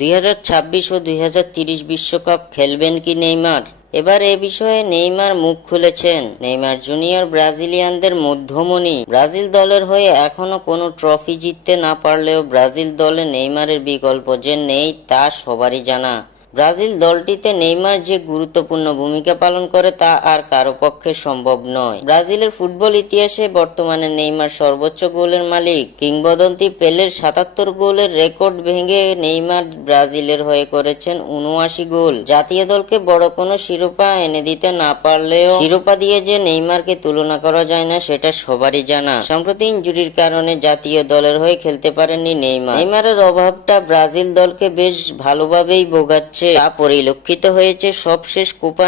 2026 ও 2030 বিশ্বকাপ খেলবেন কি নেইমার? এবার এ বিষয়ে নেইমার মুখ খুলেছেন। নেইমার জুনিয়র ব্রাজিলিয়ানদের মধ্যমণি। ব্রাজিল দলের হয়ে এখনো কোনো ট্রফি জিততে না পারলেও ব্রাজিল দলে নেইমারের বিকল্প যে নেই তা সবারই জানা। ব্রাজিল দলটিতে নেইমার যে গুরুত্বপূর্ণ ভূমিকা পালন করে তা আর কারো পক্ষে সম্ভব নয়। ব্রাজিলের ফুটবল ইতিহাসে বর্তমানে নেইমার সর্বোচ্চ গোলের মালিক। কিংবদন্তি পেলের 77 গোলের রেকর্ড ভেঙে নেইমার ব্রাজিলের হয়ে করেছেন 79 গোল। জাতীয় দলকে বড় কোনো শিরোপা এনে দিতে না পারলেও শিরোপা দিয়ে যে নেইমারকে তুলনা করা যায় না সেটা সবারই জানা। সম্প্রতি ইনজুরির কারণে জাতীয় দলের হয়ে খেলতে পারেননি নেইমার। নেইমারের অভাবটা ব্রাজিল দলকে বেশ ভালোভাবেই ভোগাচ্ছে। তা পরিলক্ষিত হয়েছে সবশেষ কোপা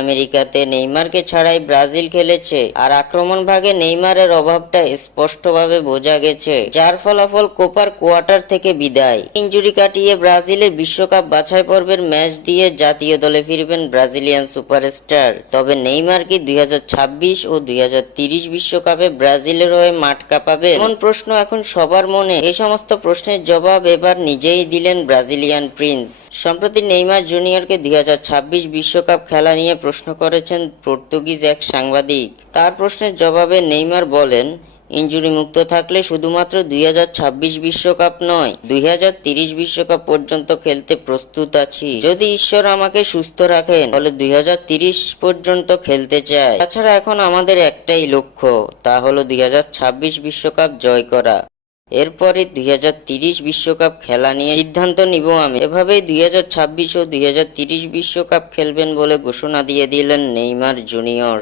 আমেরিকাতে নেইমারকে ছাড়াই ব্রাজিল খেলেছে, আর আক্রমণ ভাগে নেইমারের অভাবটা স্পষ্টভাবে বোঝা গেছে, যার ফলাফল কোপার কোয়ার্টার থেকে বিদায়। ইনজুরি কাটিয়ে ব্রাজিলের বিশ্বকাপ বাছাই পর্বের ম্যাচ দিয়ে জাতীয় দলে ফিরবেন ব্রাজিলিয়ান সুপারস্টার। তবে নেইমার কি 2026 ও 2030 বিশ্বকাপে ব্রাজিলের হয়ে মাঠ কাঁপাবে? এমন প্রশ্ন এখন সবার মনে। এই সমস্ত প্রশ্নের জবাব এবার নিজেই দিলেন ব্রাজিলিয়ান প্রিন্স। সম্প্রতি নেইমার জুনিয়রকে 2026 বিশ্বকাপ খেলা নিয়ে প্রশ্ন করেছেন পর্তুগিজ এক সাংবাদিক। তার প্রশ্নের জবাবে নেইমার বলেন, ইনজুরি মুক্ত থাকলে শুধুমাত্র 2026 বিশ্বকাপ নয়, 2030 বিশ্বকাপ পর্যন্ত খেলতে প্রস্তুত আছি। যদি ঈশ্বর আমাকে সুস্থ রাখেন তাহলে 2030 পর্যন্ত খেলতে চাই। তাছাড়া এখন আমাদের একটাই লক্ষ্য, তা হলো 2026 বিশ্বকাপ জয় করা। এরপরে 2030 বিশ্বকাপ খেলা নিয়ে সিদ্ধান্ত নিব আমি। এভাবেই 2026 ও 2030 বিশ্বকাপ খেলবেন বলে ঘোষণা দিয়ে দিলেন নেইমার জুনিয়র।